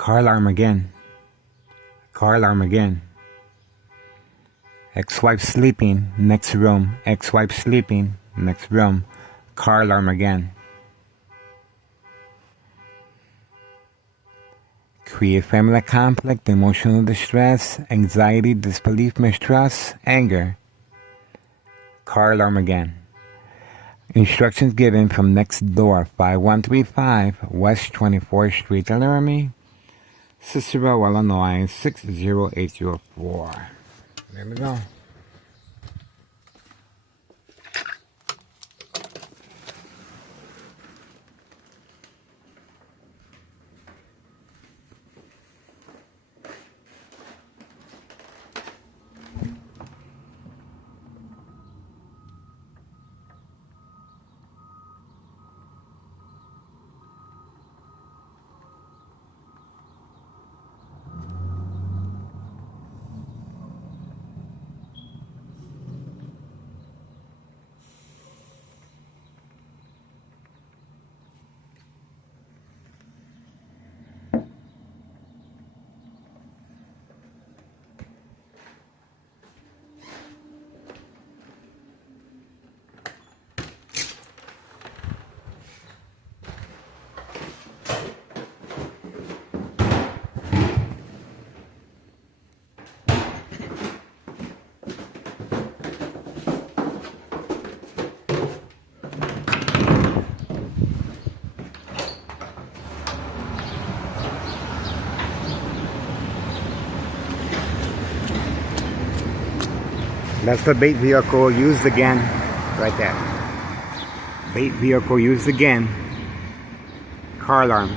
Car alarm again. Car alarm again. Ex-wife sleeping, next room. Ex-wife sleeping, next room. Car alarm again. Create family conflict, emotional distress, anxiety, disbelief, mistrust, anger. Car alarm again. Instructions given from next door, 5135 West 24th Street, Laramie, Cicero, Illinois, 60804. There we go. That's the bait vehicle used again, right there. Bait vehicle used again. Car alarm.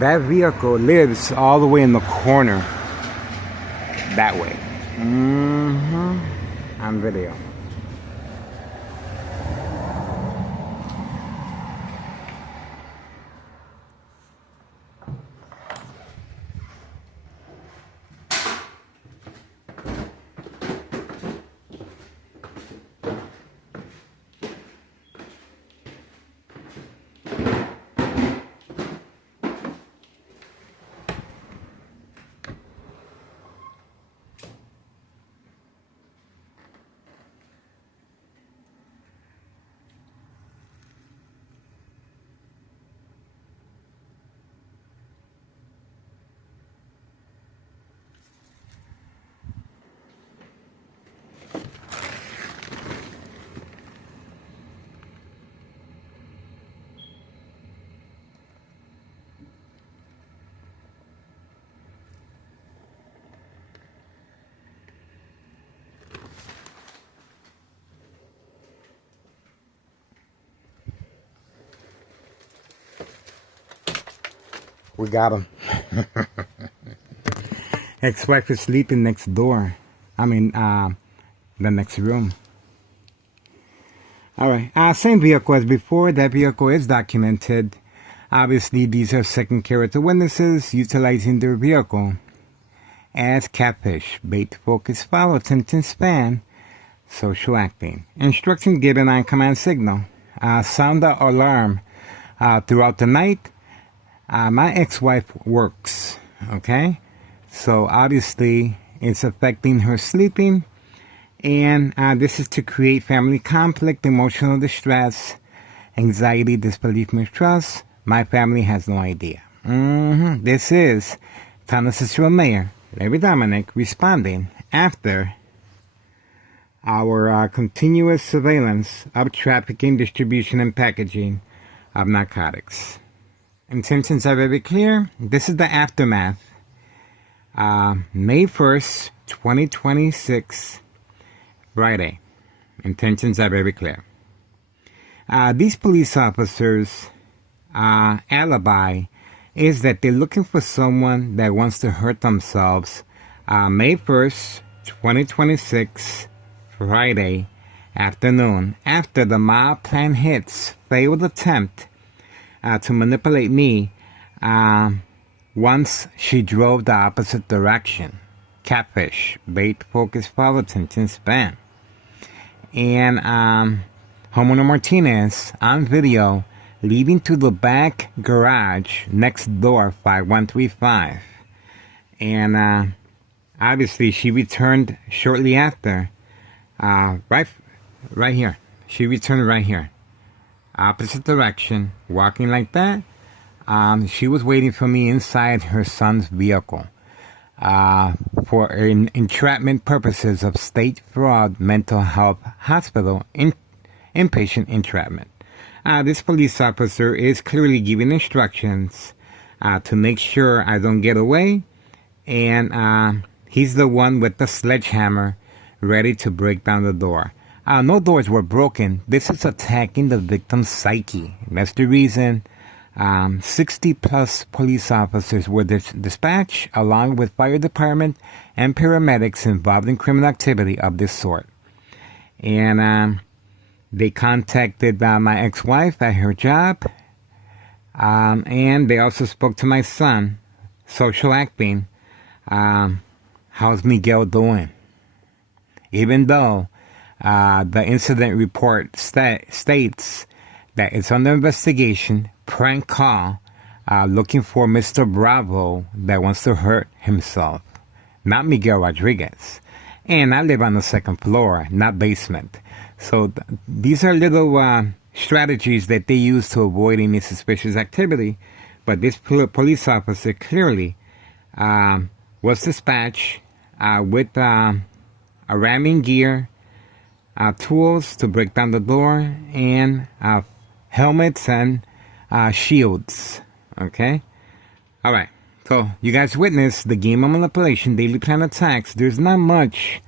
That vehicle lives all the way in the corner. That way. On video. We got him. Ex-wife is sleeping next door. I mean, the next room. Alright, same vehicle as before. That vehicle is documented. Obviously, these are second character witnesses utilizing their vehicle as catfish, bait, focus, follow, attention span, social acting. Instructions given on command signal. Sound the alarm throughout the night. My ex-wife works, okay? So obviously it's affecting her sleeping, and this is to create family conflict, emotional distress, anxiety, disbelief, mistrust. My family has no idea. This is Town Cicero Mayor Larry Dominic responding after our continuous surveillance of trafficking, distribution, and packaging of narcotics. Intentions are very clear. This is the aftermath. May 1st, 2026, Friday. Intentions are very clear. These police officers' alibi is that they're looking for someone that wants to hurt themselves. May 1st, 2026, Friday afternoon, after the mob plan hits, failed attempt to manipulate me once she drove the opposite direction. Catfish, bait, focus, follow, attention span. And Homeowner Martinez on video leading to the back garage next door, 5135. And obviously she returned shortly after. Right here. She returned right here. Opposite direction, walking like that. She was waiting for me inside her son's vehicle for entrapment purposes of state fraud mental health hospital inpatient entrapment. This police officer is clearly giving instructions to make sure I don't get away, and he's the one with the sledgehammer ready to break down the door. No doors were broken. This is attacking the victim's psyche. That's the reason 60 plus police officers were dispatched, along with fire department and paramedics involved in criminal activity of this sort. And they contacted my ex-wife at her job, and they also spoke to my son, social acting. How's Miguel doing? Even though the incident report states that it's under investigation, prank call, looking for Mr. Bravo that wants to hurt himself, not Miguel Rodriguez. And I live on the second floor, not basement. So these are little strategies that they use to avoid any suspicious activity. But this police officer clearly was dispatched with a ramming gear, tools to break down the door, and helmets and shields. Okay? Alright. So, you guys witnessed the game of manipulation, daily plan attacks. There's not much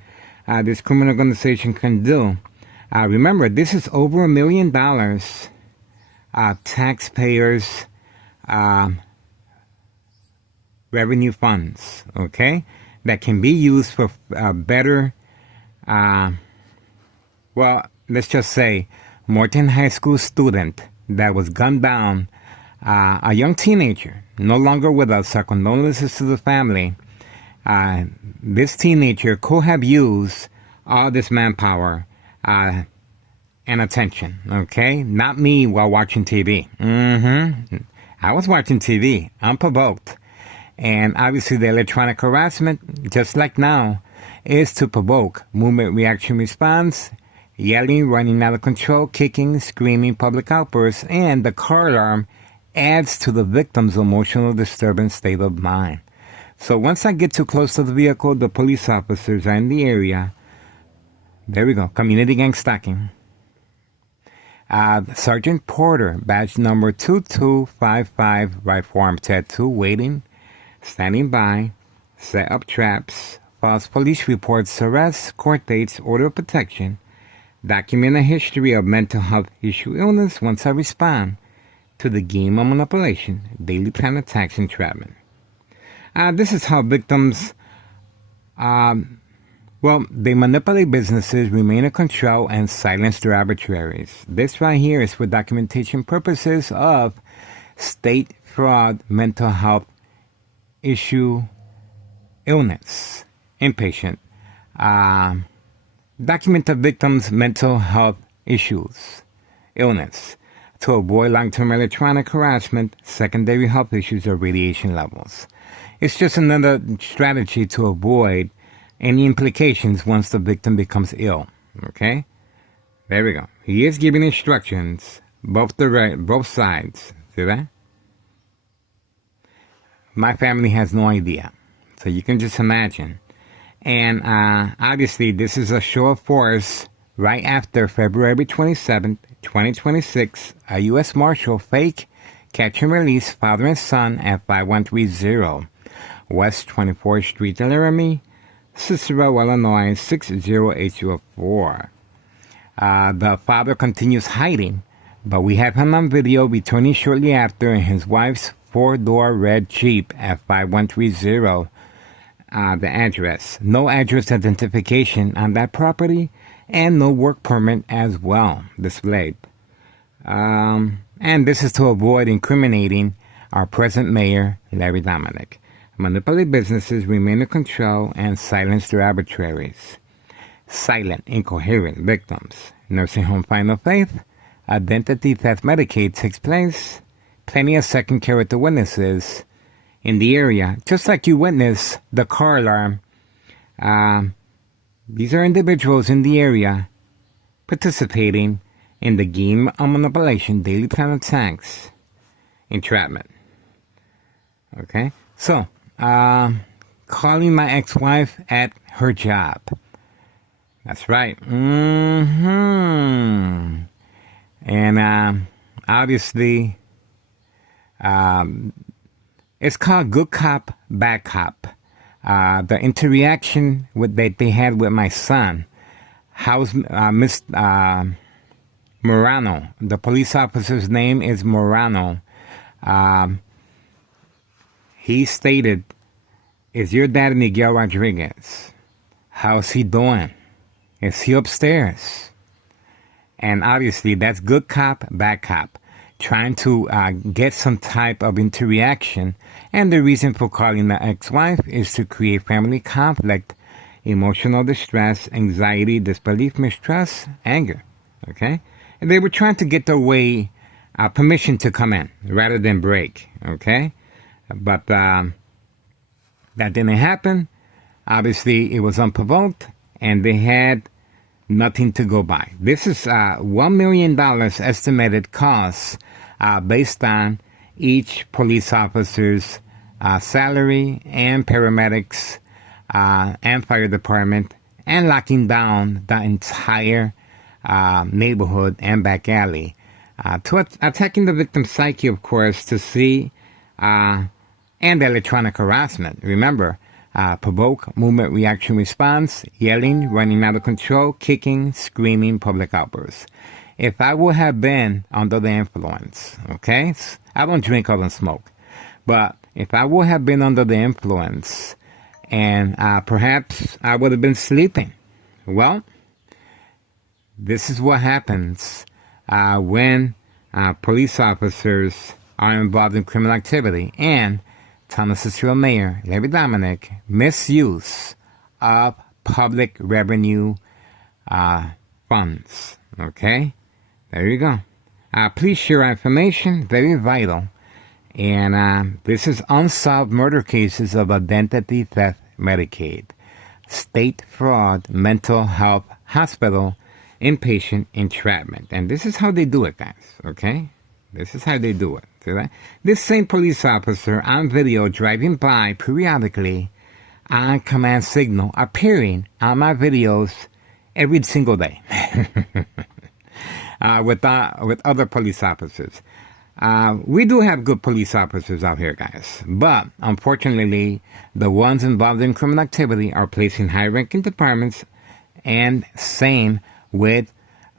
this criminal organization can do. Remember, this is over $1 million taxpayers' revenue funds, okay? That can be used for better, well, let's just say, Morton High School student that was gunned down, a young teenager, no longer with us, our condolences to the family. This teenager could have used all this manpower and attention, okay? Not me while watching TV. I was watching TV, unprovoked. And obviously the electronic harassment, just like now, is to provoke movement, reaction, response, yelling, running out of control, kicking, screaming, public outbursts, and the car alarm adds to the victim's emotional disturbance state of mind. So once I get too close to the vehicle, the police officers are in the area. There we go, community gang stalking. Sergeant Porter, badge number 2255, right forearm tattoo, waiting, standing by, set up traps, false police reports, arrests, court dates, order of protection, document a history of mental health issue illness. Once I respond, to the game of manipulation, daily plan attacks, entrapment. This is how victims, they manipulate businesses, remain in control, and silence their adversaries. This right here is for documentation purposes of state fraud, mental health issue, illness, inpatient. Document the victim's mental health issues, illness, to avoid long-term electronic harassment, secondary health issues, or radiation levels. It's just another strategy to avoid any implications once the victim becomes ill. Okay? There we go. He is giving instructions, both sides. See that? My family has no idea. So you can just imagine. And obviously, this is a show of force right after February 27th, 2026, a U.S. Marshal fake catch and release father and son at 5130 West 24th Street, Laramie, Cicero, Illinois, 60804. The father continues hiding, but we have him on video returning shortly after in his wife's four-door red Jeep at 5130. The address. No address identification on that property, and no work permit as well displayed. And this is to avoid incriminating our present mayor, Larry Dominic. Manipulate businesses, remain in control, and silence their arbitraries. Silent, incoherent victims. Nursing home final faith. Identity theft Medicaid takes place. Plenty of second character witnesses in the area, just like you witnessed the car alarm. These are individuals in the area participating in the game of manipulation, daily plan attacks, entrapment. Okay, so calling my ex-wife at her job. That's right. And obviously, it's called Good Cop, Bad Cop. The interaction that they had with my son. How's Miss Morano? The police officer's name is Morano. He stated, "Is your dad Miguel Rodriguez? How's he doing? Is he upstairs?" And obviously, that's Good Cop, Bad Cop, trying to get some type of interaction. And the reason for calling the ex-wife is to create family conflict, emotional distress, anxiety, disbelief, mistrust, anger. Okay? And they were trying to get their way, permission to come in rather than break. Okay? But that didn't happen. Obviously, it was unprovoked, and they had nothing to go by. This is $1 million estimated cost based on each police officer's salary and paramedics and fire department, and locking down the entire neighborhood and back alley. Attacking the victim's psyche, of course, to see, and the electronic harassment. Remember, provoke, movement, reaction, response, yelling, running out of control, kicking, screaming, public outbursts. If I would have been under the influence, okay? I don't drink or don't smoke. But if I would have been under the influence, and perhaps I would have been sleeping. Well, this is what happens when police officers are involved in criminal activity, and Town of Cicero Mayor Larry Dominic misuse of public revenue funds. Okay? There you go. Please share our information. Very vital. And this is unsolved murder cases of identity theft Medicaid, state fraud, mental health, hospital, inpatient entrapment. And this is how they do it, guys. Okay? This is how they do it. See that? This same police officer on video driving by periodically on command signal, appearing on my videos every single day with other police officers. We do have good police officers out here, guys. But unfortunately, the ones involved in criminal activity are placed in high-ranking departments, and same with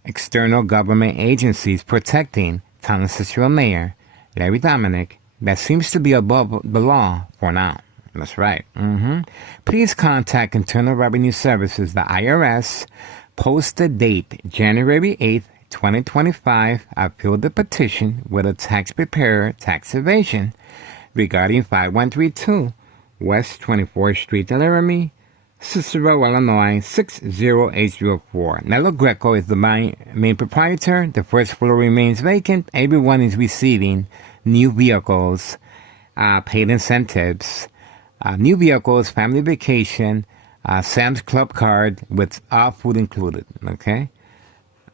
external government agencies protecting Town of Cicero Mayor Larry Dominic, that seems to be above the law for now. That's right. Please contact Internal Revenue Services, the IRS. Post the date, January 8th, 2025. I filled the petition with a tax preparer, tax evasion, regarding 5132 West 24th Street, Laramie, Cicero, Illinois, 60804. Nello Greco is the main proprietor. The first floor remains vacant. Everyone is receiving new vehicles, paid incentives, new vehicles, family vacation, Sam's Club card with all food included. Okay?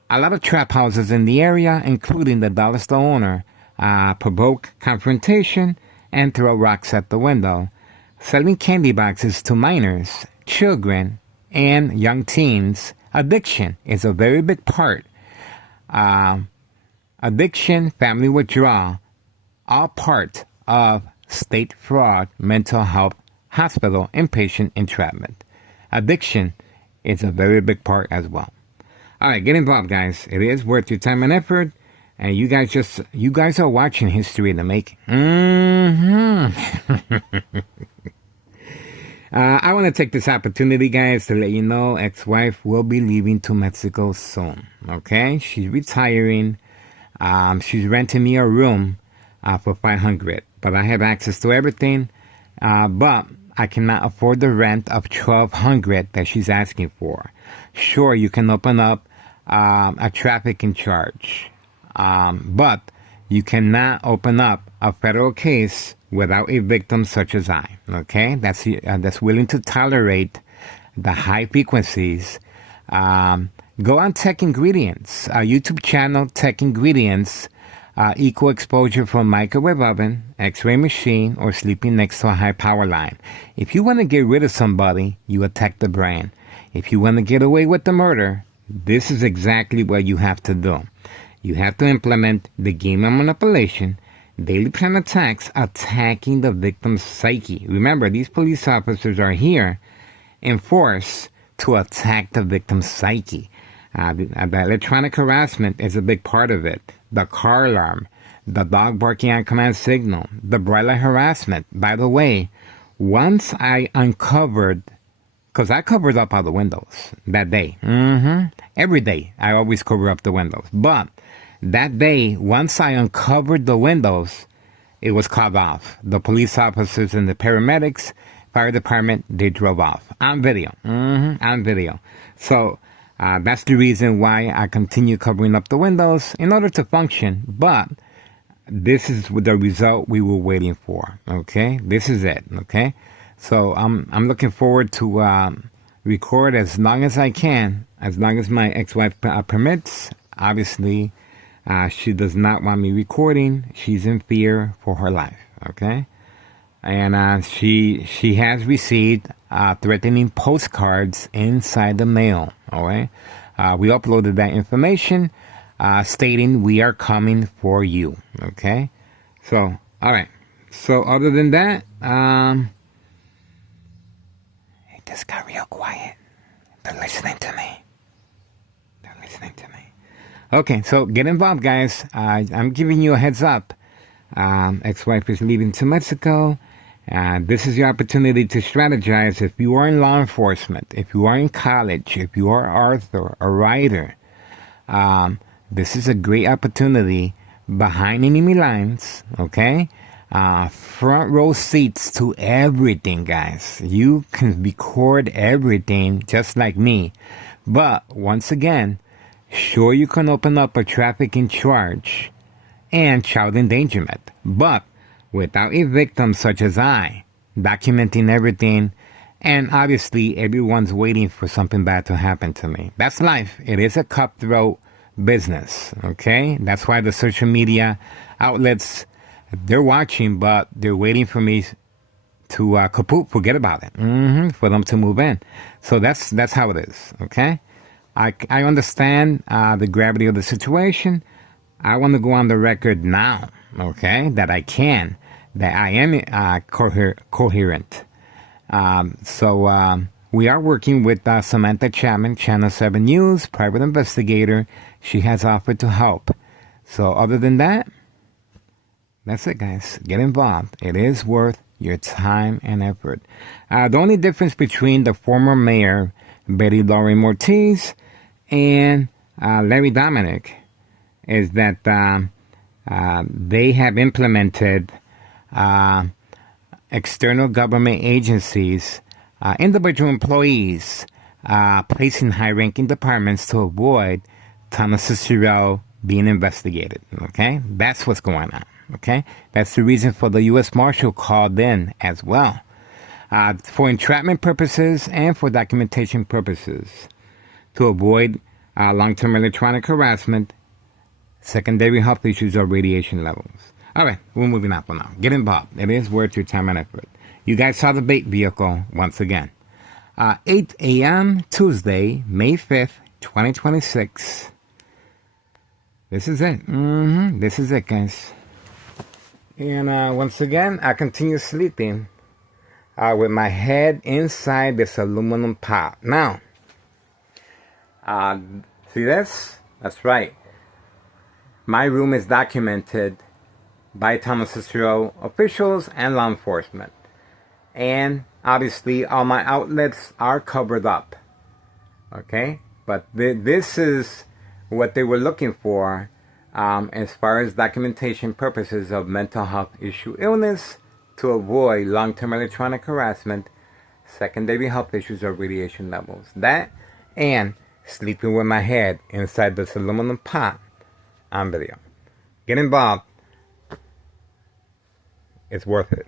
A lot of trap houses in the area, including the dollar store owner, provoke confrontation and throw rocks at the window, selling candy boxes to minors, children, and young teens. Addiction is a very big part. Addiction, family withdrawal, all part of state fraud, mental health, hospital, inpatient entrapment. Addiction is a very big part as well. All right, get involved, guys. It is worth your time and effort. And you guys are watching history in the making. I want to take this opportunity, guys, to let you know ex-wife will be leaving to Mexico soon. Okay? She's retiring. She's renting me a room for $500. But I have access to everything. But I cannot afford the rent of $1,200 that she's asking for. Sure, you can open up a trafficking charge. But you cannot open up a federal case without a victim such as I. Okay? That's willing to tolerate the high frequencies. Go on Tech Ingredients, YouTube channel Tech Ingredients, equal exposure from microwave oven, x-ray machine, or sleeping next to a high power line. If you want to get rid of somebody, you attack the brain. If you want to get away with the murder, this is exactly what you have to do. You have to implement the game of manipulation, daily plan attacks, attacking the victim's psyche. Remember, these police officers are here in force to attack the victim's psyche. The electronic harassment is a big part of it. The car alarm, the dog barking on command signal, the bright light harassment. By the way, once I uncovered, because I covered up all the windows that day. Every day, I always cover up the windows. But that day, once I uncovered the windows, it was called off. The police officers and the paramedics, fire department, they drove off. On video. On video. So, that's the reason why I continue covering up the windows in order to function. But this is the result we were waiting for. Okay? This is it. Okay? So I'm looking forward to record as long as I can, as long as my ex-wife permits. Obviously, she does not want me recording. She's in fear for her life. Okay? And she has received threatening postcards inside the mail. All right, we uploaded that information stating we are coming for you. Okay, so all right. So other than that, it just got real quiet. They're listening to me. They're listening to me. Okay, so get involved, guys. I'm giving you a heads up. Ex-wife is leaving to Mexico. This is your opportunity to strategize. If you are in law enforcement, if you are in college, if you are an author, a writer, this is a great opportunity behind enemy lines, okay? Front row seats to everything, guys. You can record everything just like me. But once again, sure, you can open up a trafficking charge and child endangerment. But without a victim such as I, documenting everything, and obviously everyone's waiting for something bad to happen to me. That's life. It is a cutthroat business, okay? That's why the social media outlets, they're watching, but they're waiting for me to kaput, forget about it, for them to move in. So that's how it is, okay? I understand the gravity of the situation. I want to go on the record now, okay, that I am coherent. So we are working with Samantha Chapman, Channel 7 News, private investigator. She has offered to help. So other than that, That's it, guys. Get involved. It is worth your time and effort. The only difference between the former mayor, Betty Laurie Ortiz, and Larry Dominic is that they have implemented external government agencies, individual employees, placing high-ranking departments to avoid Thomas Cicero being investigated. Okay, that's what's going on. Okay, that's the reason for the U.S. Marshal called in as well, for entrapment purposes and for documentation purposes, to avoid long-term electronic harassment, secondary health issues, or radiation levels. All right, we're moving on for now. Get involved. It is worth your time and effort. You guys saw the bait vehicle once again. 8 a.m. Tuesday, May 5th, 2026. This is it. This is it, guys. And once again, I continue sleeping with my head inside this aluminum pot. Now, see this? That's right. My room is documented by Thomas Cicero officials and law enforcement. And obviously, all my outlets are covered up. Okay? But this is what they were looking for as far as documentation purposes of mental health issue illness to avoid long-term electronic harassment, secondary health issues, or radiation levels. That and sleeping with my head inside this aluminum pot on video. Get involved. It's worth it.